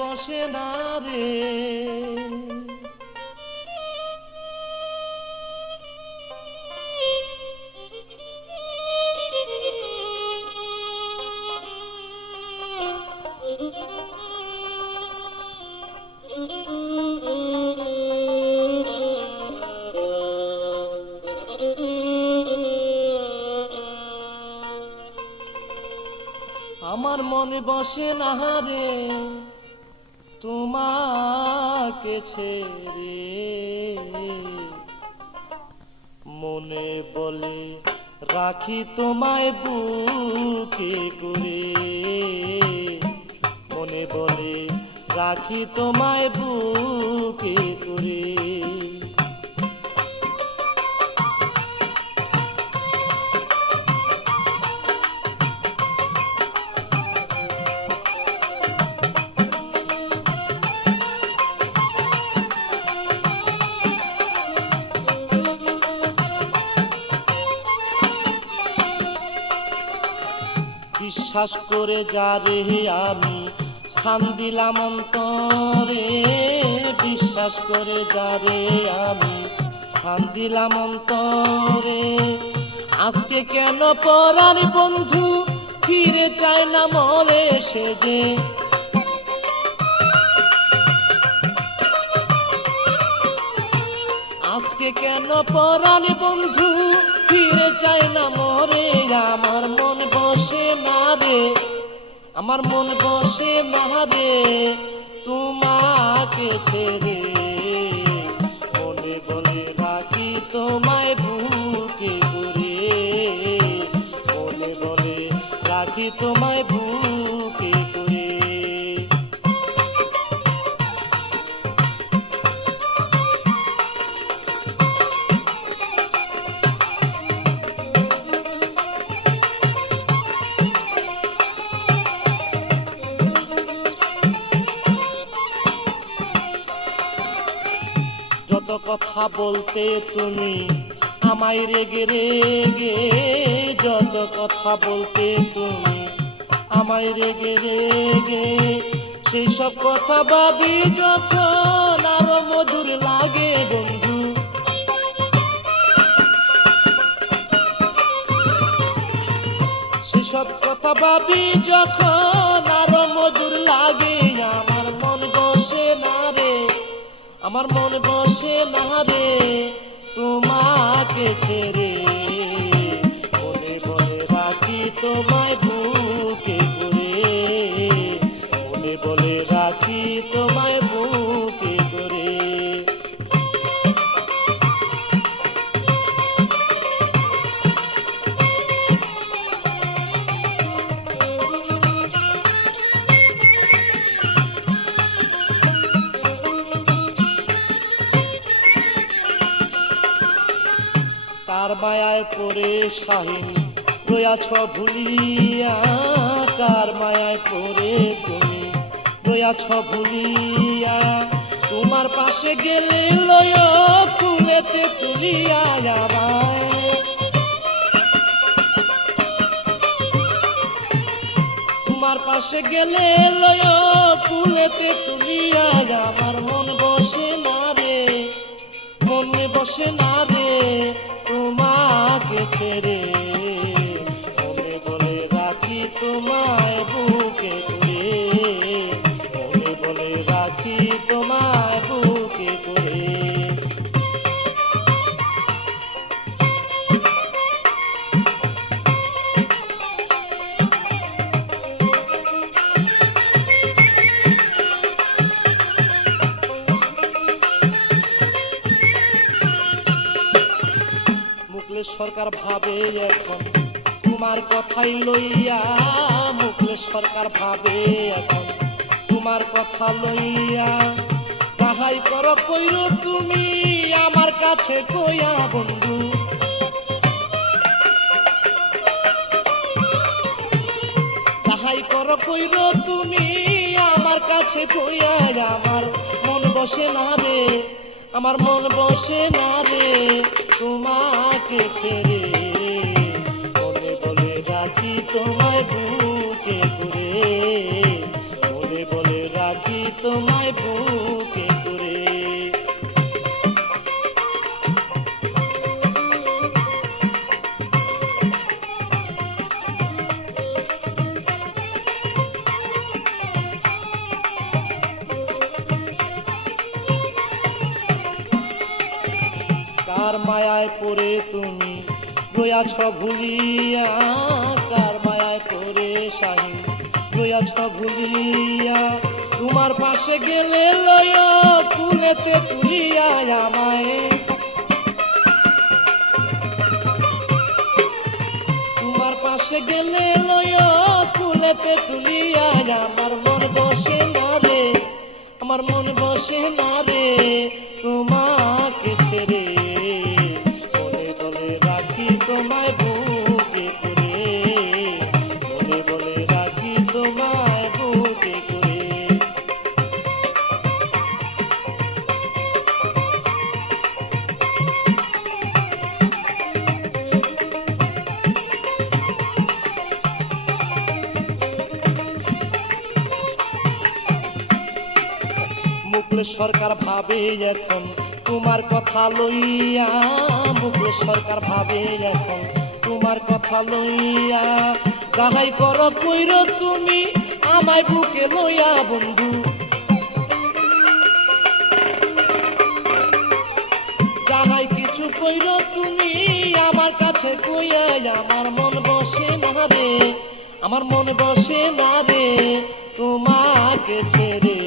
বসে না রে। আমার মনে বসে না রে তোমাকে ছেড়ে, মনে বলে রাখি তোমায় বুকে করে, মনে বলে রাখি তোমায় বুকে করে। বিশ্বাস করে যারে আমি স্থান দিলাম অন্তরে, বিশ্বাস করে যারে আমি স্থান দিলাম অন্তরে, আজকে কেন পরার বন্ধু ফিরে চায় না মরে সে যে। আজকে কেন পরার বন্ধু ফিরে চায় না মরে, আমার মন বসে না রে, আমার মন বসে না রে তোমাকে ছেড়ে, মনে বলে রাখি তোমায় বুকে করে, মনে বলে রাখি তোমায় বুকে করে। যত কথা বলতে তুমি আমায় রেগে রেগে, যত কথা বলতে তুমি আমায় রেগে রেগে, সেই সব কথা ভাবি যখন আরো মধুর লাগে বন্ধু। সেসব কথা ভাবি যখন আরো মধুর লাগে, আমার মন বসে না রে, আমার মন বসে না রে তোমাকে ছেড়ে, মনে বলে রাখি তোমায় বুকে করে, মনে বলে রাখি তোমায় বুকে করে। কার মায়ায় পড়ে শাহিন রয়াছ ভুলিয়া, কার মায়ায় পড়ে তুমি রয়াছ ভুলিয়া, তোমার পাশে গেলে লয় ফুলেতে তুলিয়া আমায়, তোমার পাশে গেলে লয় ফুলেতে তুলিয়া, আমার মন বসে না রে, মনে বসে না রে তোমাকে ছেড়ে, মনে বলে রাখি তোমায় বুকে করে, মনে বলে রাখি তোমায় বুকে করে। মুকলেশ সরকার ভাবে এখন তোমার কথাই লইয়া, মুকলেশ সরকার ভাবে এখন তোমার কথা লইয়া, যাহাই করো কইরো তুমি আমার কাছে কইয়া বন্ধু, যাহাই করো কইরো তুমি আমার কাছে কইয়া, আমার মন বসে না রে, আমার মন বসে না রে তোমাকে ছেড়ে, মনে বলে রাখি তোমায় বুকে করে, মনে বলে রাখি তোমায় বুকে করে। কার মায়ায় পড়ে তুমি রয়াছ ভুলিয়া, কার মায়ায় পড়ে শাহিন রয়াছ ভুলিয়া, তোমার পাশে গেলে লয় কুলেতে তুলিয়া আমায়, তোমার পাশে গেলে লয় কুলেতে তুলিয়া, আমার মন বসে না রে, আমার মন বসে না রে তোমাকে ছেড়ে, বলে বলে রাখি তোমায় বুকে করে, বলে বলে রাখি তোমায় বুকে করে। মুকুল সরকার ভাবে এখন তোমার কথা লইয়া, মুকুল সরকার ভাবে এখন তোমার কথা লইয়া, যাহাই করো কইর তুমি আমায় বুকে লইয়া বন্ধু, যাহাই কিছু কইর তুমি আমার কাছে কইয়া, আমার মন বসে না রে, আমার মন বসে না রে তোমাকে ছেড়ে।